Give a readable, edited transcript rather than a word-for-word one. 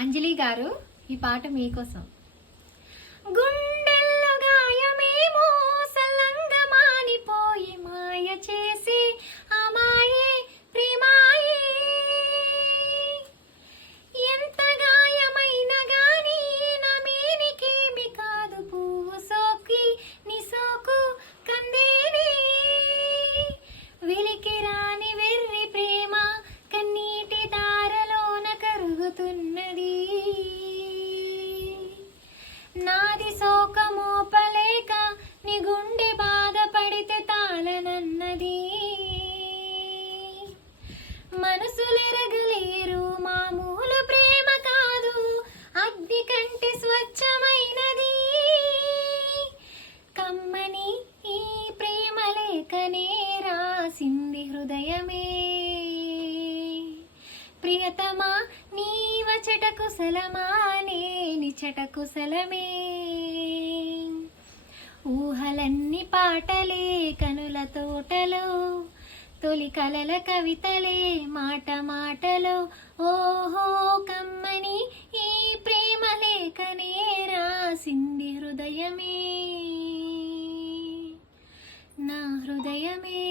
అంజలి గారు, ఈ పాట మీకోసం. గుండెల్లో గాయమేమో సల్లంగా మానిపోయి మాయ చేసి అమాయే ప్రేమాయే, ఎంత గాయమైన గాని నా మేనికేమి కాదు, పువ్వు సోకి నీ సోకు కందేనే, వెలికి రాని వెర్రి ప్రేమ కన్నీటి దారలోన కరుగుతున్నది, నాది శోకమోపలేక నీ గుండె బాధపడితే తాళనన్నది, మనసులెరగలేరు మామూలు ప్రేమ కాదు, అగ్ని కంటే స్వచ్ఛమైనది, కమ్మని ఈ ప్రేమ లేఖనే రాసింది హృదయమే, ప్రియతమా నీవచట కుశలమా నేనిచట కుశలమే, ఊహలన్నీ పాటలే కనుల తోటలో, తొలి కలల కవితలే మాట మాటలో, ఓహో కమ్మని ఈ ప్రేమ లేఖనే రాసింది హృదయమే, నా హృదయమే.